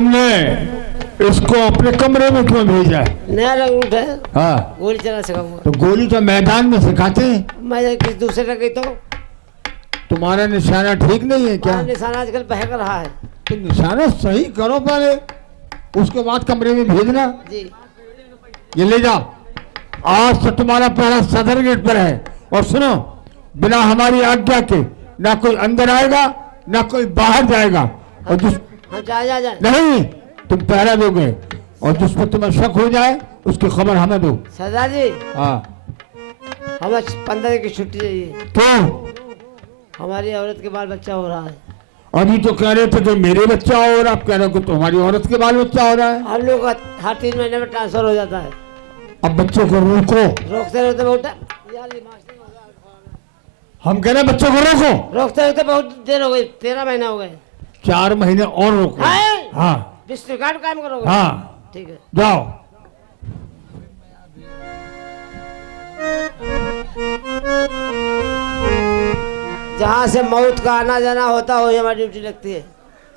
तुमने इसको अपने कमरे में क्यों भेजा है? नया रंग है। हाँ, गोली चला सिखाऊंगा। तो गोली तो मैदान में सिखाते हैं। मैं किसी दूसरे का गई तो तुम्हारा निशाना ठीक नहीं है क्या? निशाना आजकल बहक रहा है। तो निशाना सही करो पहले, उसके बाद कमरे में भेजना। जी ये ले जाओ। आज से तुम्हारा पहरा सदर गेट पर है। और सुनो, बिना हमारी आज्ञा के ना कोई अंदर आएगा ना कोई बाहर जाएगा। और जिस हम जा नहीं, तुम पहरा दोगे और जिस पर तुम्हें शक हो जाए उसकी खबर हमें दो। सरदार जी हाँ। हमें 15 की छुट्टी चाहिए। क्यों? हमारी औरत के बाल बच्चा हो रहा है। अभी तो कह रहे थे कि मेरे बच्चा हो, और आप कह रहे हो कि तुम्हारी औरत के बाल बच्चा हो रहा है। हम लोग का हर 3 महीने में ट्रांसफर हो जाता है। अब बच्चों को रोको। रोकते रोकते बहुत हम कह रहे हैं बच्चों को रोको। रोकते रोकते बहुत देर हो गई। 13 महीने हो गए। 4 महीने और रोको। हाँ, डिस्ट्रिक्ट काम करोगे? हाँ, ठीक है, जाओ। जहाँ से मौत का आना जाना होता हो हमारी ड्यूटी लगती है।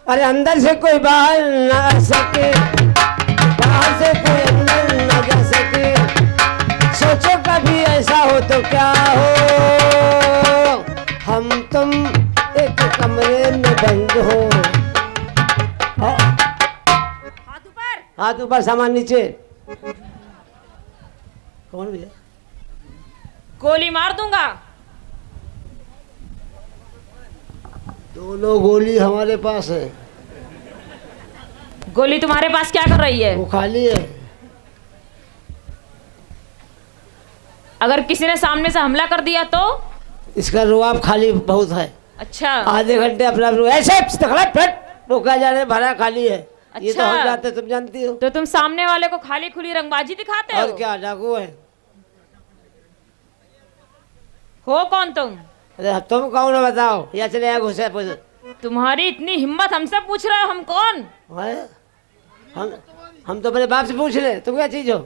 अरे अंदर से कोई बाहर न आ सके, बाहर से कोई अंदर न जा सके। सोचो कभी ऐसा हो तो क्या हो, हम तुम एक कमरे में बंद हो। हाथ ऊपर सामान नीचे। कौन भैया? गोली मार दूंगा। दोनों गोली हमारे पास है। गोली तुम्हारे पास क्या कर रही है? वो खाली है। अगर किसी ने सामने से हमला कर दिया तो? इसका रुआब खाली बहुत है। अच्छा, आधे घंटे अपना ऐसे रोका जा रहे, भरा खाली है। अच्छा। ये तो हम जाते, तुम जानती हो। तो तुम सामने वाले को खाली खुली रंगबाजी दिखाते हो? और क्या, डाकू है? हो कौन तुम? अरे तुम कौन हो बताओ, या चले आए घुसे पुसे। तुम्हारी इतनी हिम्मत, हमसे पूछ रहे हो हम कौन? है? हम तो अपने बाप से पूछ रहे, तुम क्या चीज हो?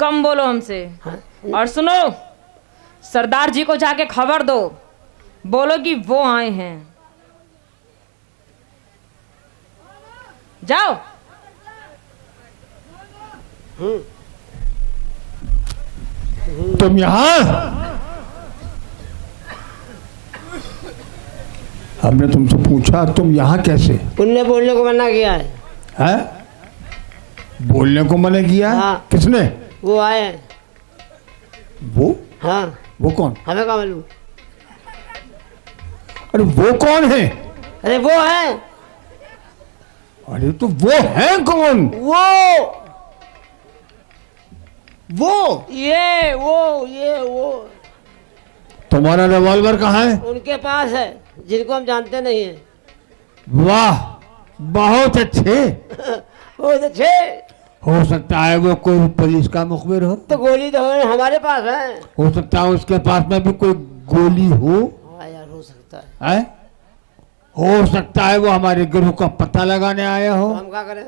कम बोलो हमसे। हाँ? और सुनो, सरदार जी को जाके खबर दो, बोलो कि वो आए हैं। जाओ। तुम यहाँ? हमने तुमसे पूछा तुम यहाँ कैसे? उनने बोलने को मना किया है। हैं? बोलने को मना किया? हाँ। किसने? वो आए हैं। वो? हाँ। वो कौन? हमें क्या मालूम? अरे वो कौन है? अरे वो है। अरे तो वो है कौन? वो ये तुम्हारा रिवॉल्वर कहाँ है? उनके पास है, जिनको हम जानते नहीं है। वाह, बहुत अच्छे। बहुत अच्छे। हो सकता है वो कोई पुलिस का मुखबिर हो। तो गोली तो हमारे पास है। हो सकता है उसके पास में भी कोई गोली हो। हाँ यार, हो सकता है। है? हो सकता है वो हमारे गिरोह का पता लगाने आया हो। तो हम क्या करें?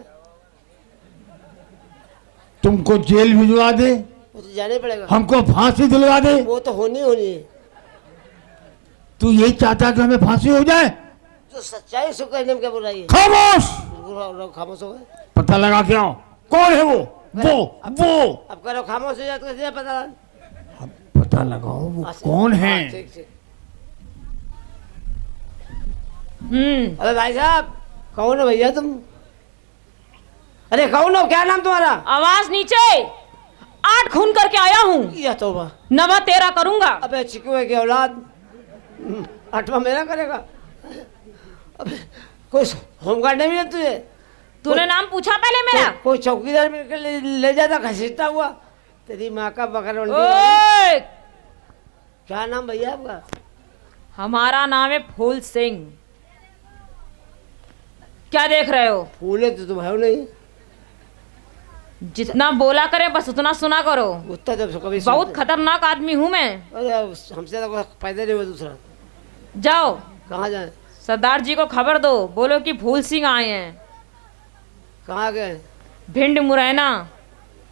तुमको जेल भिजवा दे, वो तो जाने पड़ेगा। हमको फांसी दिलवा दे। वो तो होनी है। तू यही चाहता कि हमें फांसी हो जाए? तो सच्चाई से कहने में क्या बुराई है? खामोश। खामोश हो गए। पता लगा के आओ, कौन है वो? वो अब करो खामोश हो जाए तो कैसे पता? पता लगाओ वो कौन है। ठीक ठीक। हम्म। अरे भाई साहब, कौन हो भैया तुम? अरे कौन हो, क्या नाम तुम्हारा? आवाज नीचे। 8 खून करके आया हूँ, या तौबा। 9 13 करूंगा। अबे चिकुए की औलाद, 8वां मेरा करेगा। अबे कोई होमगार्ड नहीं मिला तुझे? तूने नाम पूछा पहले मेरा? कोई चौकीदार मिलकर ले जाता घसीटता हुआ। तेरी माँ का बकर ओए! क्या नाम भैया आपका? हमारा नाम है फूल सिंह। क्या देख रहे हो? फूले तो तुम है नहीं। जितना बोला करे बस उतना सुना करो। उतना जब कभी बहुत खतरनाक आदमी हूँ मैं। अरे हमसे तो पैदा नहीं हुआ दूसरा। जाओ, कहाँ जाए? सरदार जी को खबर दो, बोलो कि फूल सिंह आए हैं। कहाँ गए? भिंड मुरैना।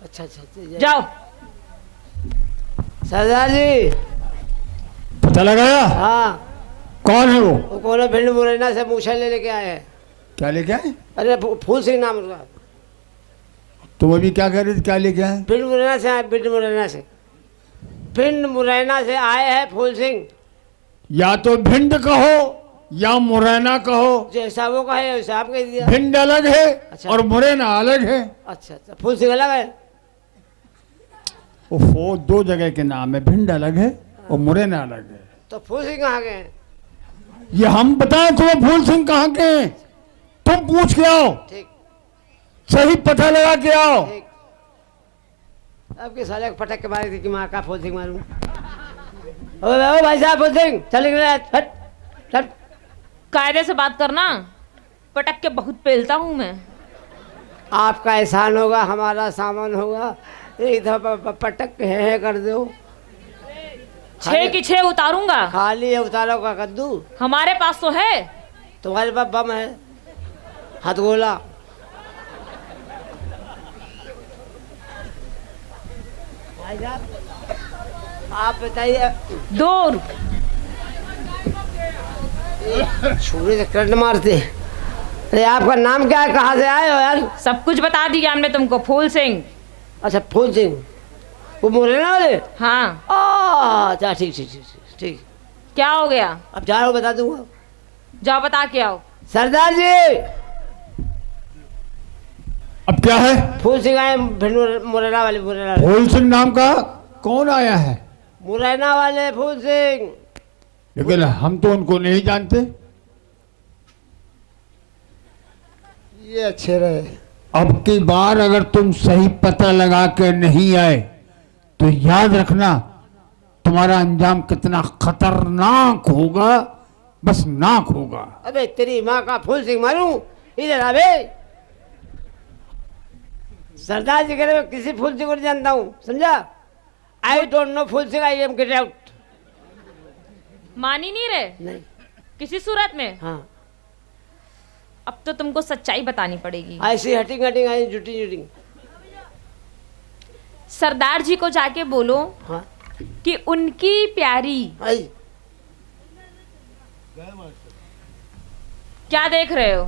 अच्छा अच्छा, जाओ। सरदार जी। पता लगाया? हाँ। कौन है वो? वो कौन है? भिंड मुरैना से मूछा ले लेके आए हैं। क्या लेके आए? अरे फूल सिंह नाम उसका। तुम अभी क्या कह रहे थे? क्या लेके आए? भिंड मुरैना से आए, भिंड मुरैना से, भिंड मुरैना से आए हैं फूल सिंह। या तो भिंड कहो या मुरैना कहो। जैसा वो कहे वैसा आप कह दिया। भिंड अलग है अच्छा। और मुरैना अलग है। अच्छा अच्छा, फूल सिंह अलग है। वो दो जगह के नाम है, भिंड अलग है और मुरैना अलग है। तो फूल सिंह कहाँ गए हैं? ये हम बताएं तुम्हें फूल सिंह कहाँ के हैं? तुम पूछ के आओ, ठीक सही पता लगा के आओ। ठीक। अब के साले को पटक के मारी थी कि माँ का फूल सिंह मारूं। ओ भाई साहब, फूल सिंह चल हट हट। कायदे से बात करना, पटक के बहुत पेलता हूँ मैं। आपका एहसान होगा, हमारा सामान होगा, एक दफा पटक के है कर दो। 6 की 6 उतारूंगा। खाली है उतारो का कद्दू। हमारे पास तो है। तुम्हारे पास बम है, हथगोला। भाई साहब आप बताइए। दूर। छुरी से करंट मारते। अरे आपका नाम क्या है, कहाँ से आए हो यार? सब कुछ बता दिया हमने तुमको, फूल सिंह। अच्छा फूल सिंह, वो मुरैना वाले? हाँ। अच्छा ठीक ठीक ठीक ठीक। क्या हो गया? अब जा रहा हूँ, बता दूंगा। जाओ बता के आओ। सरदार जी, अब क्या है? फूल सिंह आए मुरैना वाले, मुरैना वाले। फूल सिंह नाम का कौन आया है? मुरैना वाले फूल सिंह। लेकिन हम तो उनको नहीं जानते। ये अच्छे रहे। अब की बार अगर तुम सही पता लगा के नहीं आए तो याद रखना तुम्हारा अंजाम कितना खतरनाक होगा, बस नाक होगा। अबे तेरी माँ का फूल सिंह मारूं? इधर आ बे। सरदार जी कह रहे, मैं किसी फूल सिंह को नहीं जानता हूँ, समझा? I don't know Phool Singh, I am get out. मान ही नहीं रहे नहीं। किसी सूरत में। हाँ अब तो तुमको सच्चाई बतानी पड़ेगी। ऐसी हटिंग हटिंग आई जुटिंग जुटिंग। सरदार जी को जाके बोलो हाँ कि उनकी प्यारी। आई। क्या देख रहे हो?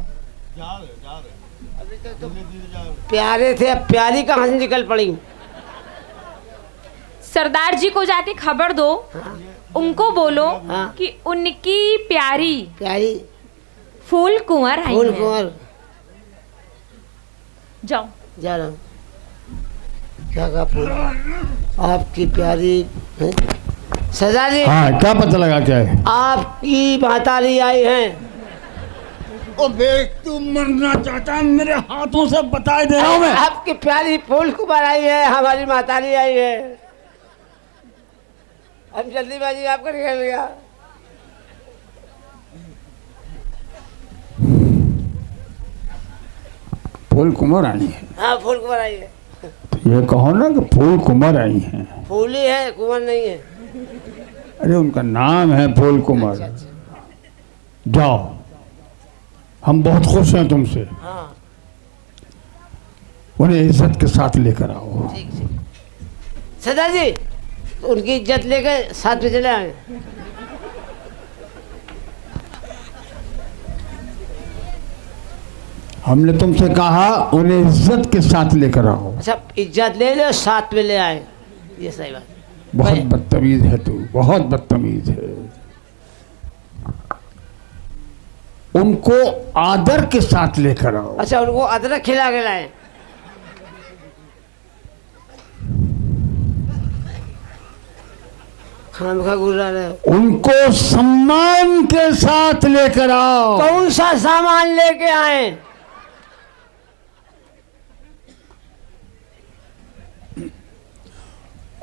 प्यारे थे, अब प्यारी कहाँ से निकल पड़ी? सरदार जी को जाके खबर दो। उनको बोलो हाँ। कि उनकी प्यारी प्यारी फूल कुंवर आई फूल है। कुंवर। जाओ। जा रहा हूँ। क्या कहा फूल? आपकी प्यारी है? सरदार जी, हाँ, क्या पता लगा क्या है? आपकी मातारी आई हैं। ओ बे, तू मरना चाहता है? मेरे हाथों से बता दे रहा हूं मैं। आपकी प्यारी फूल कुमार आई है, हमारी मातारी आई है। हम जल्दीबाजी आपको निकल गया। फूल कुमार आई है? हाँ फूल कुमार आई है। तो ये कहो ना कि फूल कुमार आई हैं। फूल ही है, कुमार नहीं है। अरे उनका नाम है फूल कुमार। जाओ, हम बहुत खुश हैं तुमसे। हाँ उन्हें इज्जत के साथ लेकर आओ। ठीक ठीक। सरदार जी, उनकी इज्जत लेकर साथ में चले आए। हमने तुमसे कहा उन्हें इज्जत के साथ लेकर आओ। अच्छा इज्जत ले लो, साथ में ले आए, ये सही बात। बहुत बदतमीज है तू, बहुत बदतमीज है। उनको आदर के साथ लेकर आओ। अच्छा उनको अदरक खिला के लाए। खाम खा गुर्रा रहे। उनको सम्मान के साथ लेकर आओ। कौन सा सामान लेके आए?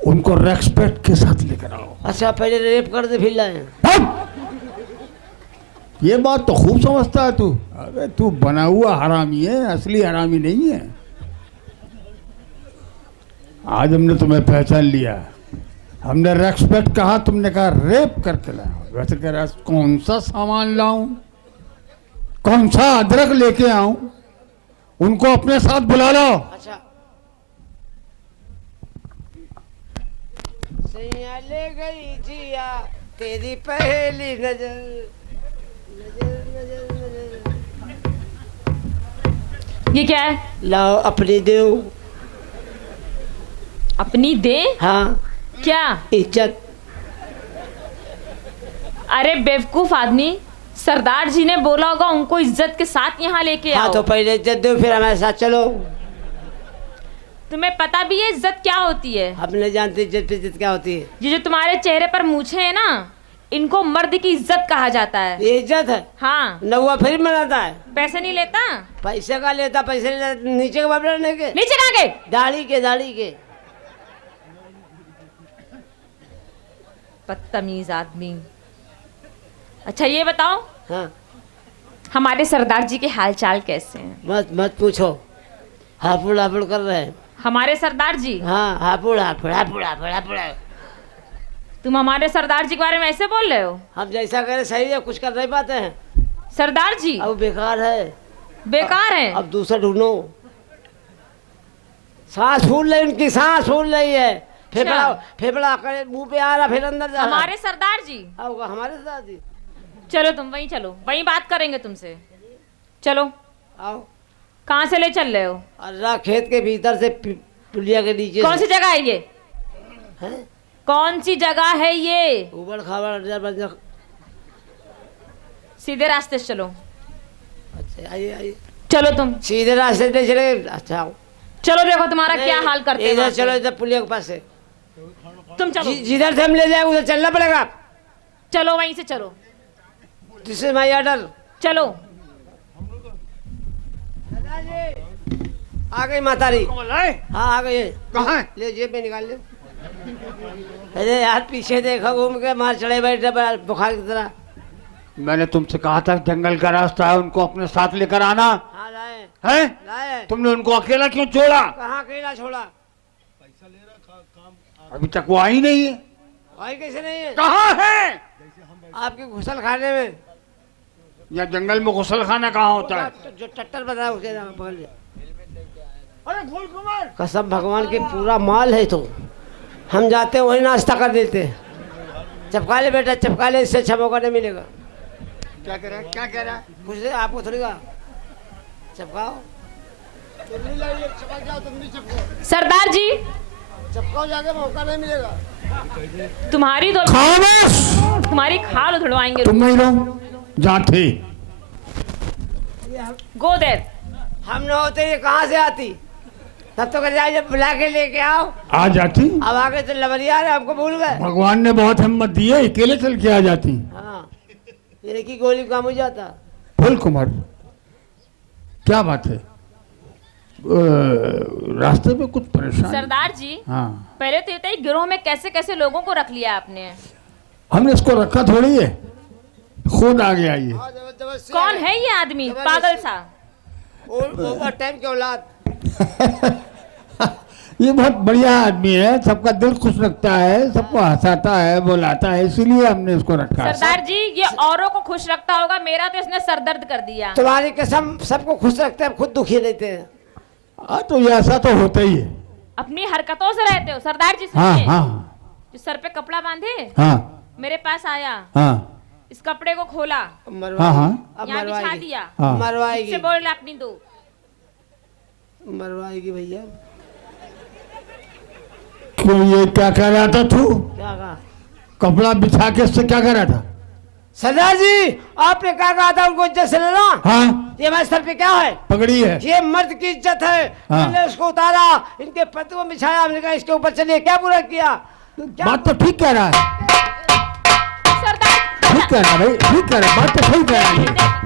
उनको रेस्पेक्ट के साथ लेकर आओ। अच्छा पहले रेप कर दे फिर लाए। ये बात तो खूब समझता है तू। अबे तू बना हुआ हरामी है, असली हरामी नहीं है। आज हमने तुम्हें पहचान लिया। हमने रेस्पेक्ट कहा, तुमने कहा रेप करके लाओ। वैसे कह रहा कौन सा सामान लाऊं, कौन सा अदरक लेके आऊं? उनको अपने साथ बुला लो। अच्छा सैया ले गई जिया तेरी पहली नजर, ये क्या है? लाओ अपनी दो। अपनी दे? हाँ, क्या? इज्जत। अरे बेवकूफ आदमी, सरदार जी ने बोला होगा उनको इज्जत के साथ यहाँ लेके हाँ आओ। तो पहले इज्जत दो, फिर हमारे साथ चलो। तुम्हें पता भी है इज्जत क्या होती है? हम नहीं जानते इज्जत क्या होती है। ये जो तुम्हारे चेहरे पर मूछें है ना, इनको मर्द की इज्जत कहा जाता है। ये इज्जत है? हाँ। नौवा फिर मनाता है। पैसे नहीं लेता? पैसे का लेता, पैसे नहीं लेता, नीचे के बाप रहने के। नीचे कहाँ गए? दाढ़ी के। बदतमीज आदमी। अच्छा ये बताओ, हाँ, हमारे सरदार जी के हालचाल कैसे हैं? मत पूछो, हापुड़ कर रहे हैं। हमारे सरदार जी? हाँ, हापुड़। तुम हमारे सरदार जी के बारे में ऐसे बोल रहे हो? हम जैसा करें सही है, कुछ कर नहीं पाते हैं। सरदार जी अब बेकार है। बेकार है? अब दूसरा ढूंढो। सांस फूल रही, उनकी सांस फूल रही है। फेफड़ा करे मुंह पे आ रहा, फिर अंदर जा रहा। हमारे सरदार जी? हमारे साथ जी। चलो तुम वहीं चलो, वहीं बात करेंगे तुमसे। चलो। आओ। कहाँ से ले चल रहे हो? अल्लाह, खेत के भीतर से पुलिया के नीचे। कौन सी जगह है ये? हैं? कौन सी जगह है ये? उबड़ खाबड़। सीधे रास्ते से चलो। अच्छा, आइए। चलो तुम सीधे रास्ते से चले। अच्छा आओ। चलो, देखो तुम्हारा क्या हाल करते हैं इधर वहाँ पे। चलो, इधर पुलिया के पास से। तुम चलो। जिधर से हम ले जाए उधर चलना पड़ेगा। चलो वहीं से चलो। This is my order. चलो। आ गई मातारी। हाँ आ गई। कहाँ है? ले जेब में निकाल ले। अरे यार पीछे देखो, घूम के मार चढ़े बैठे बुखार की तरह। मैंने तुमसे कहा था जंगल का रास्ता है, उनको अपने साथ लेकर आना। हाँ लाए। हैं? तुमने उनको अकेला क्यों छोड़ा? कहाँ अकेला छोड़ा? अभी तक वो आई नहीं है। भाई कैसे नहीं है? कहाँ है? आपके घुसल खाने में। या जंगल में गुसल खाना कहाँ होता है? जो टट्टर बताया उसके नाम पकड़ लिया। अरे फूल कुमार, कसम भगवान की पूरा माल है। तो हम जाते हैं वही नाश्ता कर देते हैं। चपका ले बेटा, चपका ले, इससे अच्छा मौका नहीं मिलेगा। क्या कह रहा है? कुछ नहीं, आपको थोड़ी कहा चपकाओ। सरदार जी चपकाओ जाके, मौका नहीं मिलेगा। तुम्हारी तो खामोश! तुम्हारी खाल उधड़वाएंगे। तुम नहीं रहो, जहाँ थे। गो देर। हम न होते ये कहाँ से आती? तब तो कर जाए, जब बुला के लेके आओ। आ जाती। अब आगे तो लवरिया रहे, हमको भूल गए। भगवान ने बहुत हिम्मत दी है, अकेले चल के आ जाती। हाँ, एक ही गोली काम हो जाता। फूल कुमार, क्या बात है? रास्ते में कुछ परेशान? सरदार जी हाँ, पहले तो ये बताइए, गिरोह में कैसे कैसे लोगों को रख लिया आपने? हमने इसको रखा थोड़ी है, खुद आ गया ये। कौन है ये आदमी पागल सा? ओवर टाइम की औलाद। ये बहुत बढ़िया आदमी है, सबका दिल खुश रखता है, सबको हंसाता है, बुलाता है, इसीलिए हमने इसको रखा है। सरदार जी ये औरों को खुश रखता होगा, मेरा तो इसने सरदर्द कर दिया। तुम्हारी कसम, सबको खुश रखते हैं, खुद दुखी रहते हैं। हाँ तो ये ऐसा तो होता ही है। अपनी हरकतों से रहते हो सरदार जी। हाँ सुनिए, हाँ जो सर पे कपड़ा बांधे हाँ मेरे पास आया, हाँ इस कपड़े को खोला, हाँ हाँ अब यहाँ बिछा मरवाएगी। दिया, हाँ। मरवाएगी, इससे बोल अपनी दो। मरवाएगी भैया। क्यों, ये क्या कह रहा था तू? क्या कहा? कपड़ा बिछा के इससे क्या कर रहा था? सरदार जी आपने क्या कहा था उनको इज्जत से लेना? हाँ, ये हमारे सर पे क्या है? पगड़ी है। ये मर्द की इज्जत है। हाँ। हमने उसको उतारा, इनके पति को बिछाया, हमने कहा इसके ऊपर चलिए। क्या बुरा किया? क्या? बात तो ठीक कह रहा है, सरदार ठीक कह रहा है भाई, ठीक कह रहा है, बात तो सही कह रहा है ये।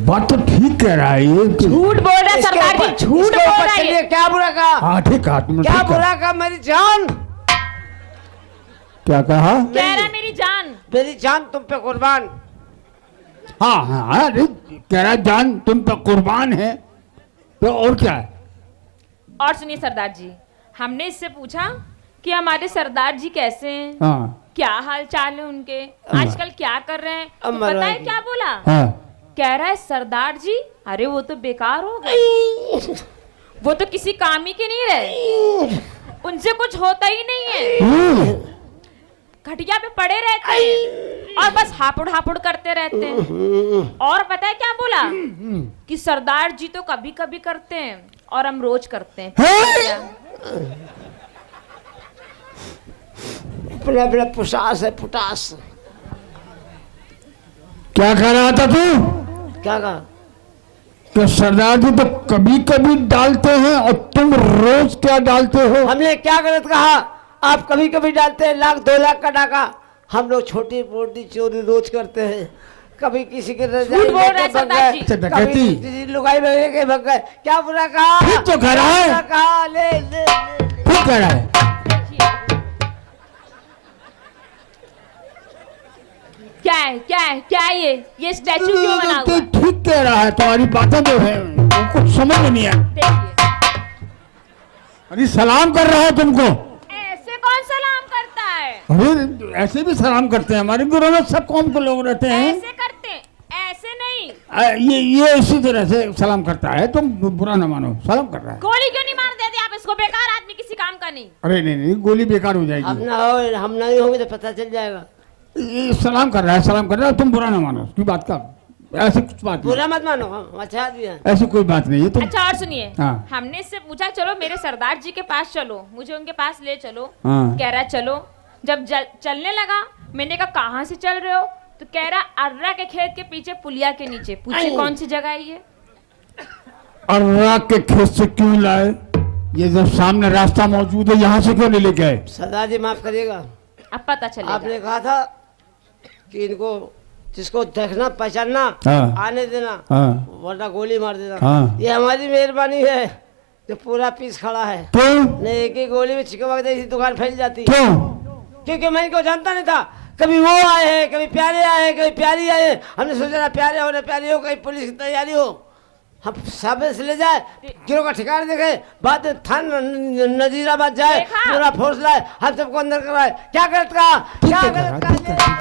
बात तो ठीक कह रहा है ये। झूठ बोल रहा है सरदार जी, झूठ इसके बोल ऊपर रहा है चलिए। ये। क्या बुरा कहा? हाँ ठीक कहा तुमने, क्या ठीक कहा। बुरा कहा? मेरी जान, क्या कहा? कह रहा है मेरी जान। मेरी जान तुम पे कुर्बान। हाँ हाँ हाँ, अरे कह रहा है जान तुम पर कुर्बान है, तो और क्या है? और सुनिए सरदार जी, हमने इससे पूछा कि हमारे सरदार जी कैसे हैं, हाँ क्या हाल चाल है उनके, आजकल क्या कर रहे हैं, तो अमर पता है भाई। क्या बोला? हाँ कह रहा है सरदार जी, अरे वो तो बेकार हो गए, वो तो किसी काम ही के नहीं रहे, उनसे कुछ होता ही नहीं है, खटिया पे पड़े रहते हैं और बस हापुड़ हापुड़ करते रहते हैं। और पता है क्या बोला कि सरदार जी तो कभी कभी करते हैं और हम रोज करते हैं। बड़ा बड़ा पुटास है, पुटास। क्या कह रहा था तू? क्या कहा? कि सरदार जी तो कभी कभी डालते हैं और तुम रोज क्या डालते हो? हमने क्या गलत कहा? आप कभी कभी डालते हैं 1 लाख 2 लाख का डाका, हम लोग छोटी मोटी चोरी रोज करते हैं। कभी किसी के झूठ बोल रहे हैं सरदार जी। डकैती कभी लुगाई में के भग गए। क्या बुरा कहा? फिर तो कह रहा है। क्या कहा? ले ले ठीक कह रहा है। क्या है क्या है क्या है ये स्टैचू क्यों बना हुआ है? ठीक कह रहा है, तुम्हारी बातें जो है वो कुछ समझ में नहीं है। देखिए अरे सलाम कर रहा है तुमको। ऐसे कौन सलाम करता है? अरे ऐसे भी सलाम करते हैं, हमारे गुरु में सब कौम के लोग रहते हैं। ऐसे करते हैं, ऐसे नहीं। ये इसी तरह से सलाम करता है, तुम बुरा न मानो, सलाम कर रहा है। गोली क्यों नहीं मार देते आप इसको? बेकार आदमी, किसी काम का नहीं। अरे नहीं, गोली बेकार हो हम जाएगी। ना हो, हम नहीं होंगे तो पता चल जाएगा। ये सलाम कर रहा है, सलाम कर रहा है, तुम बुरा न मानो उसकी बात का। ऐसी कुछ बात नहीं, बुरा मत मानो, हम अच्छा आदमी हैं। ऐसी कोई बात नहीं है। तुम अच्छा और सुनिए, हाँ। हमने इससे पूछा चलो मेरे सरदार जी के पास चलो, मुझे उनके पास ले चलो। हाँ। कह रहा चलो। जब चलने लगा, मैंने कहा कहाँ से चल रहे हो? तो कह रहा अर्रा के खेत के पीछे पुलिया के नीचे। पूछे कौन सी जगह है ये? अर्रा के खेत से क्यों लाए? ये जब सामने रास्ता मौजूद है, यहाँ से क्यों नहीं लेके आए? सरदार जी माफ करिएगा, अब पता चलेगा। आपने कहा था कि इनको जिसको देखना पहचानना हाँ। आने देना, हाँ। वरना गोली मार देना। हाँ। ये हमारी मेहरबानी है जो पूरा पीस खड़ा है। क्यों? नहीं एक ही गोली में छिकवा दे दुकान फैल जाती। क्यों? क्योंकि मैं इनको जानता नहीं था। कभी वो आए हैं, कभी प्यारे आए हैं, कभी प्यारी आए हैं। हमने सोचा ना प्यारे हो ना प्यारी हो, कहीं पुलिस की तैयारी हो, हम सामने से ले जाए, गिरोह का ठिकाना देखे, बाद में थाना नजीराबाद जाए, देखा? पूरा फोर्स लाए, हम सबको अंदर कराए। क्या गलत कहा? क्या है, गलत ठीक है, कहा?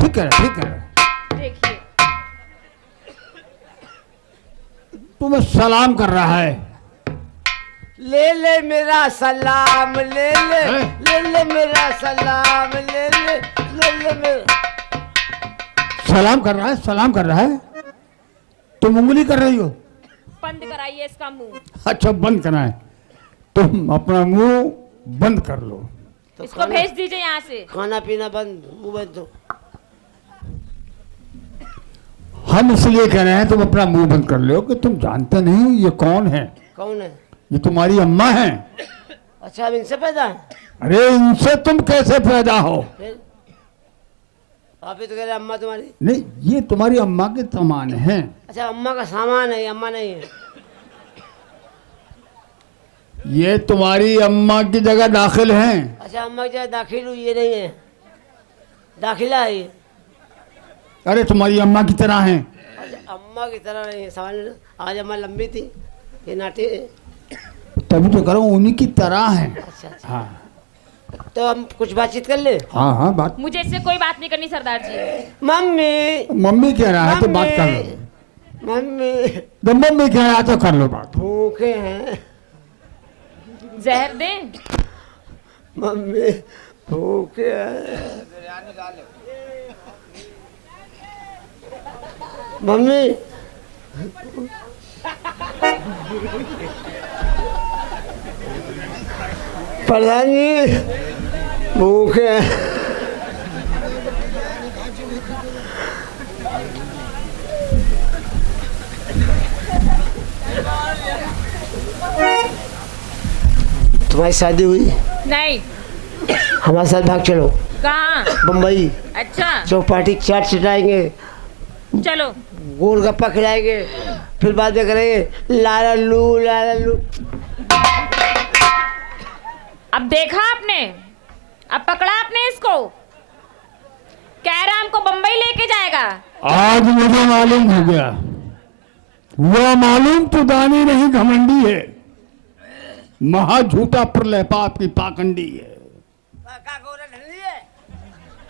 ठीक है, ठीक है। देखिए तुम्हें सलाम कर रहा है। ले ले मेरा सलाम, ले ले हैं? ले ले मेरा सलाम, ले ले मेरा। सलाम कर रहा है, सलाम कर रहा है। तुम उंगली कर रही हो? बंद कराइए इसका मुंह। अच्छा बंद करना है, तुम अपना मुंह बंद कर लो। तो इसको भेज दीजिए यहाँ से। खाना पीना बंद, मुंह बंद। तो हम इसलिए कह रहे हैं तुम अपना मुंह बंद कर लो कि तुम जानते नहीं ये कौन है। कौन है? ये तुम्हारी अम्मा है। अच्छा हम इनसे पैदा है? अरे इनसे तुम कैसे पैदा हो? फिर आप ही तो कह रहे अम्मा तुम्हारी। नहीं, ये तुम्हारी अम्मा के समान है। अच्छा अम्मा का सामान है, ये अम्मा नहीं है। ये तुम्हारी अम्मा की जगह दाखिल हैं। अच्छा अम्मा की जगह दाखिल हुई, ये नहीं है, दाखिला है ये। अरे तुम्हारी अम्मा की तरह हैं। अच्छा अम्मा की तरह नहीं है, सामान। आज अम्मा लंबी थी, ये नाटी है। तभी तो करो उन्हीं की तरह हैं। अच्छा अच्छा, हाँ तो हम कुछ बातचीत कर ले। हाँ हाँ, बात। मुझे इससे कोई बात नहीं करनी सरदार जी। मम्मी मम्मी कह रहा है तो बात कर लो। मम्मी तो मम्मी कह रहा है तो कर लो बात। भूखे हैं जहर दें? मम्मी, भूखे हैं मम्मी। प्रधान जी भूखे हैं। तुम्हारी शादी हुई? नहीं। हमारे साथ भाग चलो कहाँ? बम्बई। अच्छा चौपाटी चाट चिटाएंगे, चलो। गोलगप्पा खिलाएंगे, फिर बाद में करेंगे लाला लू लाला लू। अब देखा आपने, अब पकड़ा आपने इसको। कह रहा हमको बम्बई लेके जाएगा। आज मुझे मालूम हो गया, वह मालूम तो दानी नहीं घमंडी है, महा झूठा प्रलयपाप की पाखंडी है।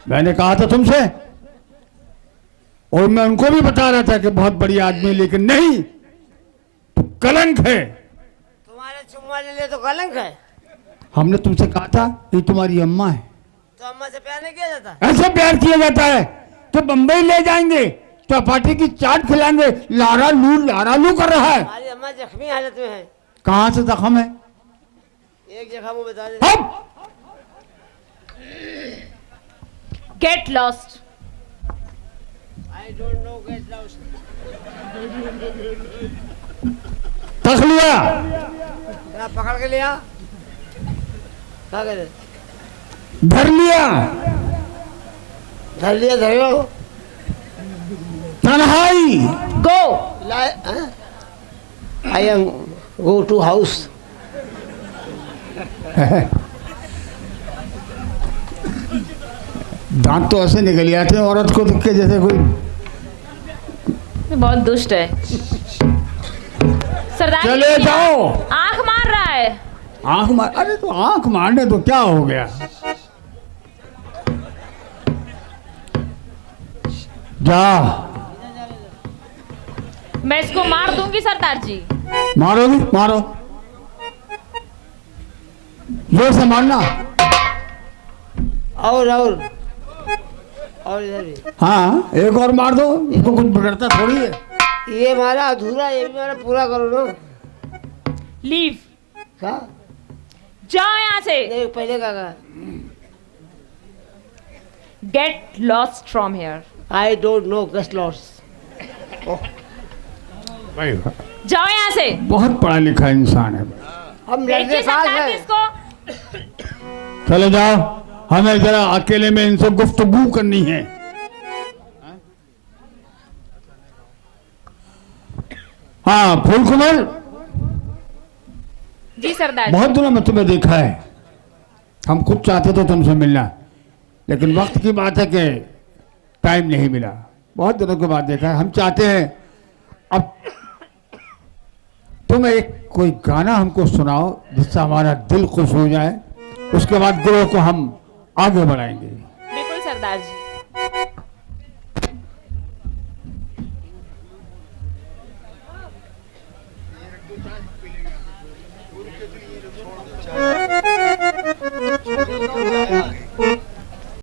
मैंने कहा था तुमसे, और मैं उनको भी बता रहा था कि बहुत बड़ी आदमी, लेकिन नहीं, तो कलंक है। तुम्हारे चुम्मा ले ले तो कलंक है। हमने तुमसे कहा था कि तुम्हारी अम्मा है। तो अम्मा से प्यार नहीं किया जाता? ऐसे प्यार किया जाता है कि बंबई ले जाएंगे, चौपाटी की चाट खिलाएंगे, लारा लू कर रहा है। हमारी अम्मा जख्मी हालत में है। कहाँ से जख्म है? एक जगह मुझे बता दे। अब get lost. I don't know get lost. तक लिया, क्या पकड़ के लिया? क्या करे? धर लिया, धर लिया, धर लो। तन्हाई। Go. I am go to house. दांत तो ऐसे निकल आते हैं औरत को देख के जैसे कोई। बहुत दुष्ट है सरदार। चले जाओ। आंख मार रहा है। आंख मार, अरे तो आंख मारने तो क्या हो गया? जा, मैं इसको मार दूंगी सरदार जी। मारोगी? मारो, जोर से मारना। और इधर भी। हाँ, एक और मार दो, इसको कुछ बिगड़ता थोड़ी है। ये मारा अधूरा, ये भी मारा पूरा करो ना। लीव। क्या? जाओ यहाँ से। नहीं, पहले क्या कहा? Get lost from here. I don't know get lost. जाओ यहाँ से। बहुत पढ़ा लिखा इंसान है। हम देखिए लड़के पास सरदार जी हैं। इसको। चले जाओ, हमें जरा अकेले में इनसे गुफ्तगू करनी है। हाँ फूलकुमार, जी सरदार जी। बहुत दिनों में तुम्हें देखा है। हम खुद चाहते थे तुमसे मिलना, लेकिन वक्त की बात है कि टाइम नहीं मिला। बहुत दिनों के बाद देखा है। हम चाहते हैं अब तुम एक कोई गाना हमको सुनाओ जिससे हमारा दिल खुश हो जाए, उसके बाद ग्रोह को हम आगे बढ़ाएंगे। बिल्कुल सरदार जी।